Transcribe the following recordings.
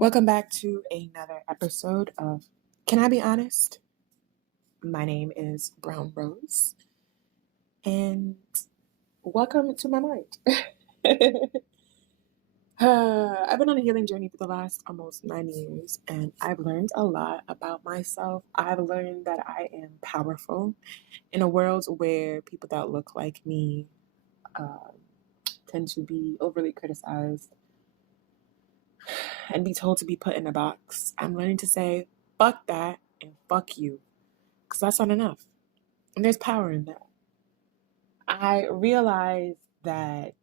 Welcome back to another episode of Can I Be Honest? My name is Brown Rose, and welcome to my mind. I've been on a healing journey for the last almost 9 years, and I've learned a lot about myself. I've learned that I am powerful in a world where people that look like me uh, tend to be overly criticized and be told to be put in a box. I'm learning to say, fuck that and fuck you, because that's not enough. And there's power in that. I realized that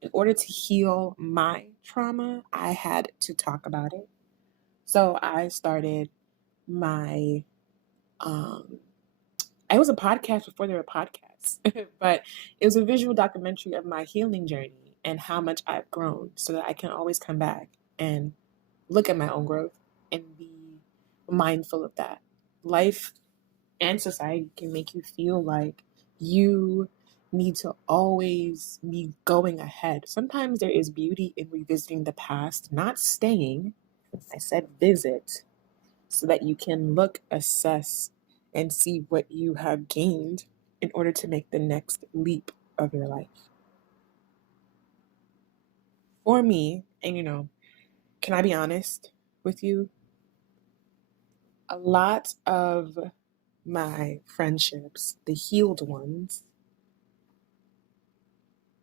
in order to heal my trauma, I had to talk about it. So I started my, it was a podcast before there were podcasts, but it was a visual documentary of my healing journey and how much I've grown so that I can always come back and look at my own growth and be mindful of that. Life and society can make you feel like you need to always be going ahead. Sometimes there is beauty in revisiting the past, not staying. I said visit, so that you can look, assess, and see what you have gained in order to make the next leap of your life. For me, and can I be honest with you? A lot of my friendships, the healed ones,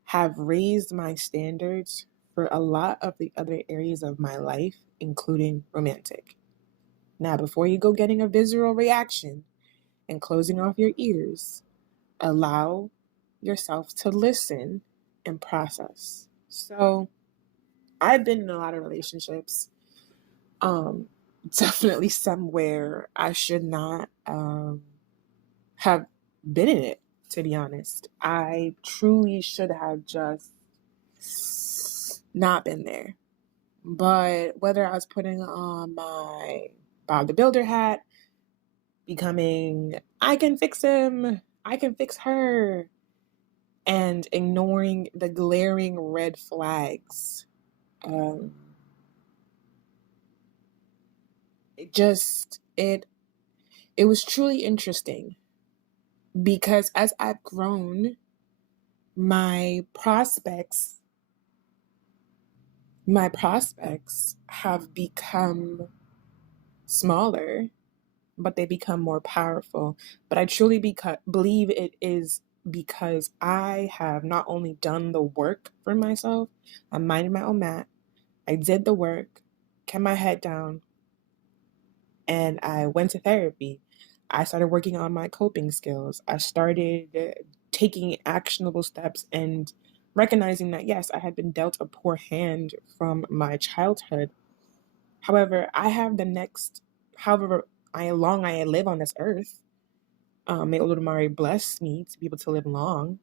have raised my standards for a lot of the other areas of my life, including romantic. Now, before you go getting a visceral reaction and closing off your ears, allow yourself to listen and process. So, I've been in a lot of relationships, definitely somewhere I should not have been in it, to be honest. I truly should have just not been there. But whether I was putting on my Bob the Builder hat, becoming, I can fix him, I can fix her, and ignoring the glaring red flags, um, it was truly interesting because as I've grown, my prospects have become smaller, but they become more powerful. But I truly believe it is because I have not only done the work for myself, I minded my own mat, I did the work, kept my head down, and I went to therapy. I started working on my coping skills. I started taking actionable steps and recognizing that, yes, I had been dealt a poor hand from my childhood. However, I have however long I live on this earth, may Olodumare bless me to be able to live long,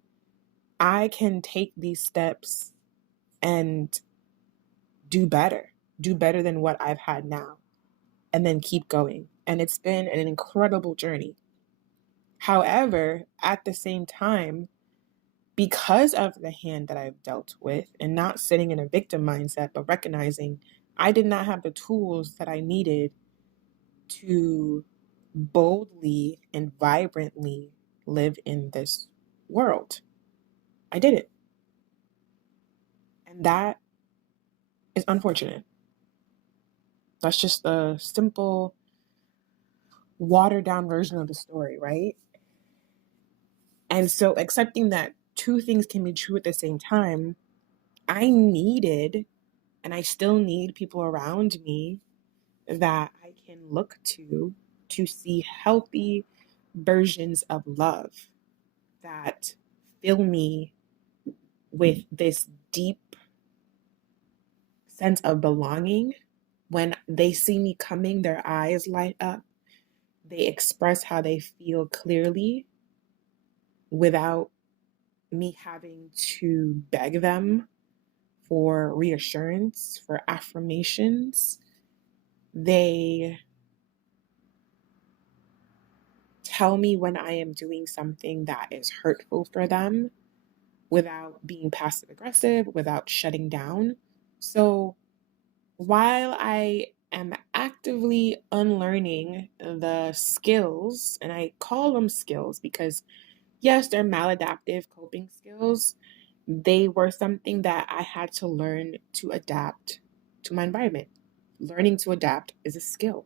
I can take these steps and do better than what I've had now, and then keep going. And it's been an incredible journey. However, at the same time, because of the hand that I've dealt with and not sitting in a victim mindset, but recognizing I did not have the tools that I needed to boldly and vibrantly live in this world. I did it. And that is unfortunate. That's just a simple, watered down version of the story, right? And so accepting that two things can be true at the same time, I needed, and I still need people around me that I can look to see healthy versions of love that fill me with this deep sense of belonging. When they see me coming, their eyes light up. They express how they feel clearly without me having to beg them for reassurance, for affirmations. They tell me when I am doing something that is hurtful for them without being passive aggressive, without shutting down. So while I am actively unlearning the skills, and I call them skills because, yes, they're maladaptive coping skills, they were something that I had to learn to adapt to my environment. Learning to adapt is a skill.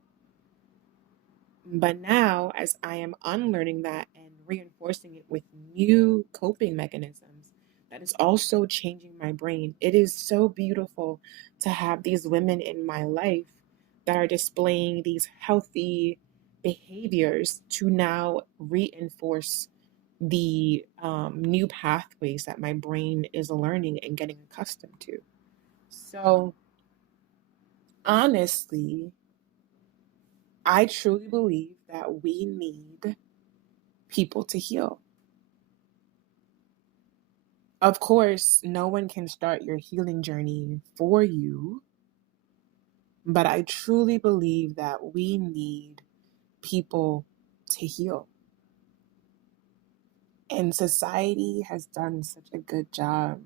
But now, as I am unlearning that and reinforcing it with new coping mechanisms, that is also changing my brain. It is so beautiful to have these women in my life that are displaying these healthy behaviors to now reinforce the new pathways that my brain is learning and getting accustomed to. So, honestly, I truly believe that we need people to heal. Of course, no one can start your healing journey for you, but I truly believe that we need people to heal. And society has done such a good job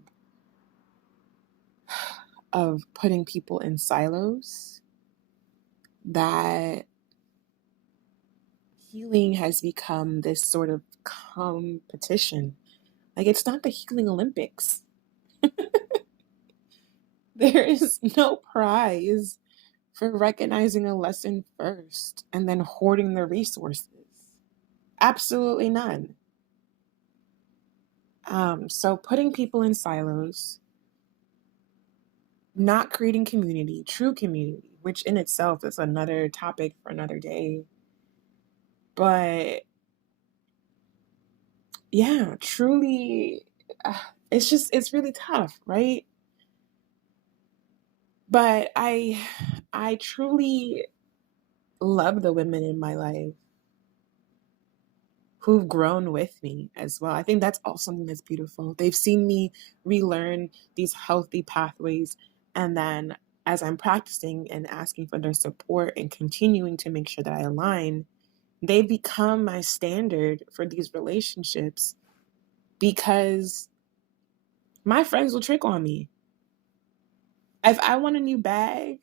of putting people in silos that healing has become this sort of competition. Like, it's not the healing Olympics. There is no prize for recognizing a lesson first and then hoarding the resources. Absolutely none. So putting people in silos, not creating community, true community, which in itself is another topic for another day. But yeah, truly, it's really tough, right? But I truly love the women in my life who've grown with me as well. I think that's also something that's beautiful. They've seen me relearn these healthy pathways. And then as I'm practicing and asking for their support and continuing to make sure that I align, they become my standard for these relationships because my friends will trick on me. If I want a new bag,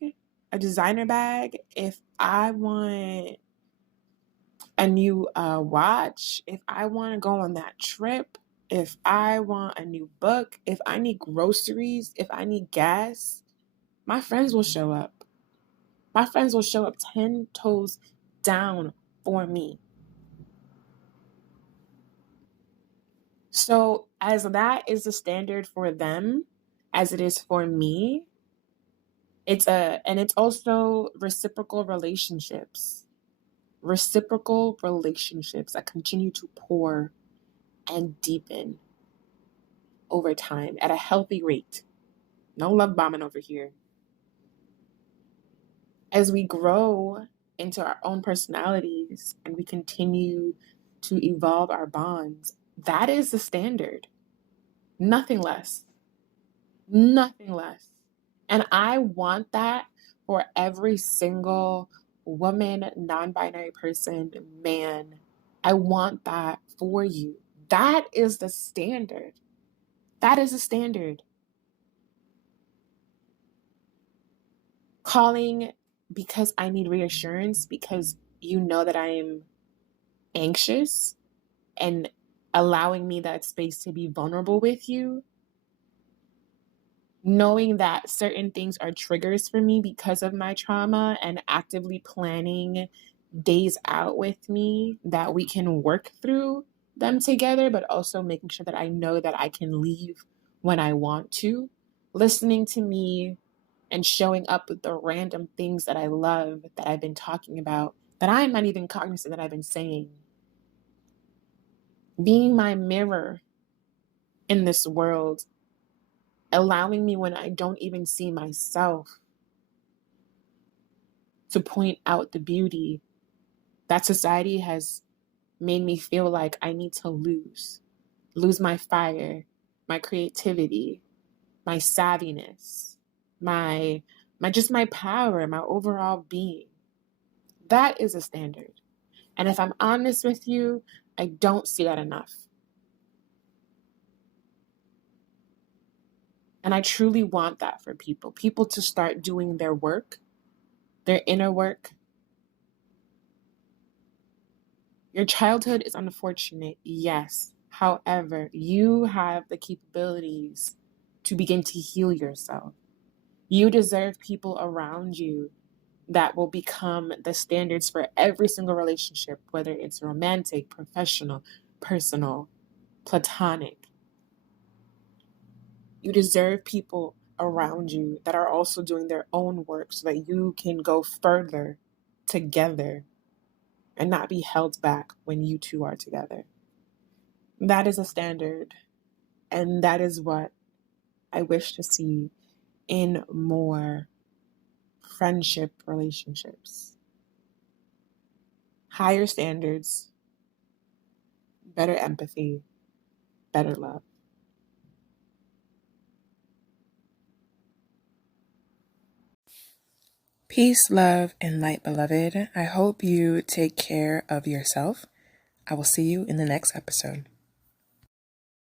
a designer bag, if I want a new watch, if I want to go on that trip, if I want a new book, if I need groceries, if I need gas, my friends will show up. My friends will show up 10 toes down for me. So, as that is the standard for them, as it is for me, and it's also reciprocal relationships that continue to pour and deepen over time at a healthy rate. No love bombing over here. As we grow into our own personalities and we continue to evolve our bonds, that is the standard. Nothing less. Nothing less. And I want that for every single woman, non binary person, man. I want that for you. That is the standard. That is the standard. Calling because I need reassurance, because you know that I am anxious, and allowing me that space to be vulnerable with you, knowing that certain things are triggers for me because of my trauma, and actively planning days out with me that we can work through them together, but also making sure that I know that I can leave when I want to, listening to me and showing up with the random things that I love that I've been talking about that I'm not even cognizant that I've been saying. Being my mirror in this world, allowing me when I don't even see myself to point out the beauty that society has made me feel like I need to lose my fire, my creativity, my savviness, my just my power, my overall being. That is a standard. And if I'm honest with you, I don't see that enough. And I truly want that for people to start doing their work, their inner work. Your childhood is unfortunate, yes. However, you have the capabilities to begin to heal yourself. You deserve people around you that will become the standards for every single relationship, whether it's romantic, professional, personal, platonic. You deserve people around you that are also doing their own work so that you can go further together and not be held back when you two are together. That is a standard, and that is what I wish to see in more friendship relationships. Higher standards, better empathy, better love. Peace, love, and light, beloved. I hope you take care of yourself. I will see you in the next episode.